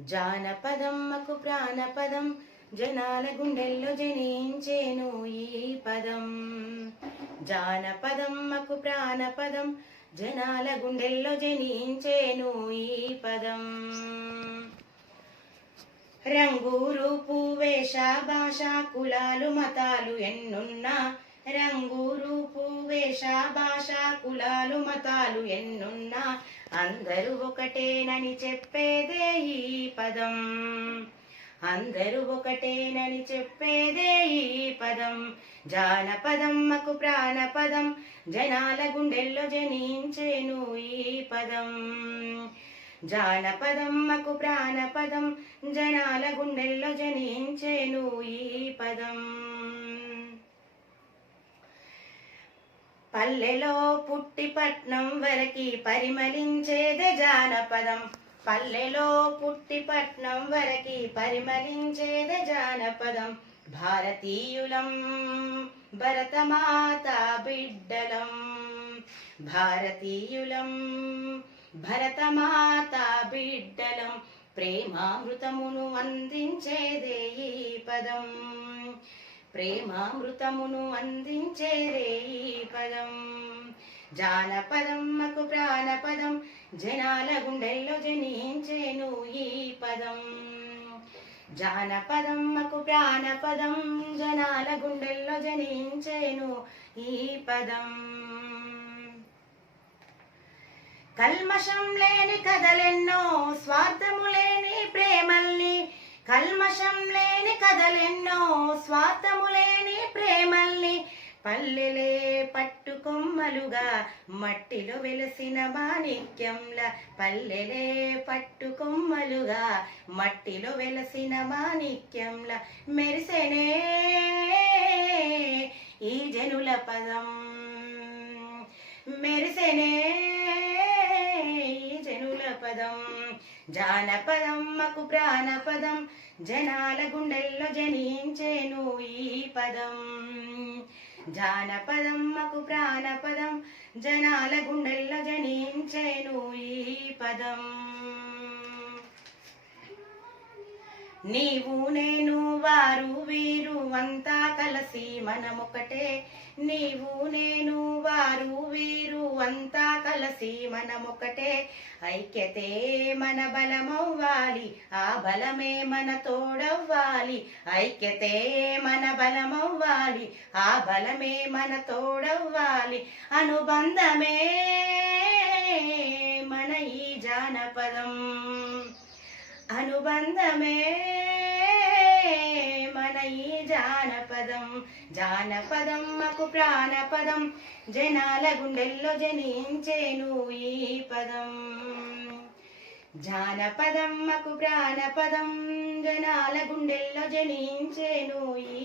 జానపదమ్మకు ప్రాణపదం జనాల గుండెల్లో జనించేను ఈ పదం. జానపదమ్మకు ప్రాణపదం జనాల గుండెల్లో జనించేను ఈ పదం. రంగు రూపు వేష భాష కులాలు మతాలు ఎన్నున్నా రంగు రూపు వేష భాష కులాలు మతాలు ఎన్నున్నా అందరూ ఒకటేనని చెప్పేదే ఈ పదం. అందరూ ఒకటేనని చెప్పేదే ఈ పదం. జానపదమ్మకు ప్రాణపదం జనాల గుండెల్లో జనించేను ఈ పదం. జానపదమ్మకు ప్రాణపదం జనాల గుండెల్లో జనించేను ఈ పదం. పల్లెలో పుట్టి పట్నం వరకి పరిమళించేదే జానపదం. పల్లెలో పుట్టి పట్నం వరకి పరిమళించేదే జానపదం. భారతీయులం భరతమాత బిడ్డలం. భారతీయులం భరతమాత బిడ్డలం. ప్రేమామృతమును అందించేదే ఈ పదం. ప్రేమామృతమును అందించేదే ఈ పదం. జానపదమ్మకు ప్రాణపదం జనాల గుండెల్లో జనించేను ఈ పదం. జానపదమ్మకు ప్రాణపదం జనాల గుండెల్లో జనించేను ఈ పదం. కల్మషం లేని కథలెన్నో స్వార్థము లేని ప్రేమల్ని. కల్మషం లేని కథలెన్నో స్వార్థము లేని ప్రేమల్ని. పల్లెలే పట్టుకొమ్మలుగా మట్టిలో వెలసిన మాణిక్యంల పల్లెలే పట్టుకొమ్మలుగా మట్టిలో వెలసిన మాణిక్యంల మెరిసెనే ఈ జనుల పదం. మెరిసెనే ఈ జనుల పదం. జానపదమ్మకు ప్రాణపదం జనాల గుండెల్లో జనించేను ఈ పదం. జానపదమ్మకు ప్రాణపదం జనాల గుండెల్లో జనించేను ఈ పదం. నీవు నేను వారు వీరు అంతా కలసి మనమొకటే. నీవు నేను వారు వీరు అంతా కలసి మనమొకటే. ఐక్యతే మన బలమవ్వాలి ఆ బలమే మన తోడవ్వాలి. ఐక్యతే మన బలమవ్వాలి ఆ బలమే మన తోడవ్వాలి. అనుబంధమే మన ఈ జానపదం. అనుబంధమే జానపదమ్మకు ప్రాణపదం. జనాల గుండెల్లో జనించేను ఈ పదం. జానపదమ్మకు ప్రాణపదం. జనాల గుండెల్లో జనించేను ఈ